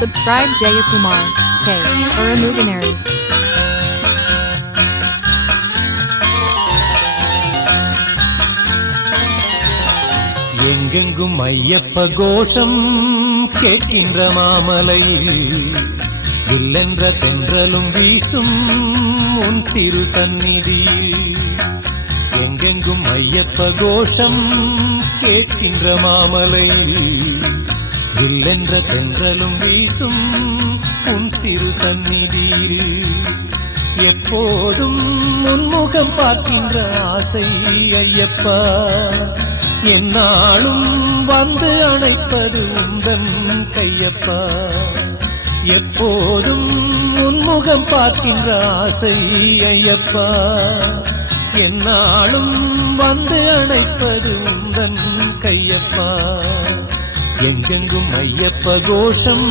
Subscribe Jayakumar K. Uramuganari. எங்கெங்கும் ஐயப்ப கோஷம் கேட்கின்ற மாமலையில் வில்லென்ற தென்றலும் வீசும் உன் திரு சந்நிதியில். எங்கெங்கும் ஐயப்ப கோஷம் கேட்கின்ற மாமலையில் வில்லென்ற தென்றலும் வீசும் உன் திரு சந்நிதியில். எப்போதும் முன்முகம் பார்க்கின்ற ஆசை ஐயப்பா, என்னாலும் வந்து அணைப்பது உந்தன் கையப்பா. எப்போதும் உன்முகம் பார்க்கின்ற ஆசை ஐயப்பா, என்னாலும் வந்து அணைப்பது உந்தன் கையப்பா. எங்கெங்கும் ஐயப்ப கோஷம்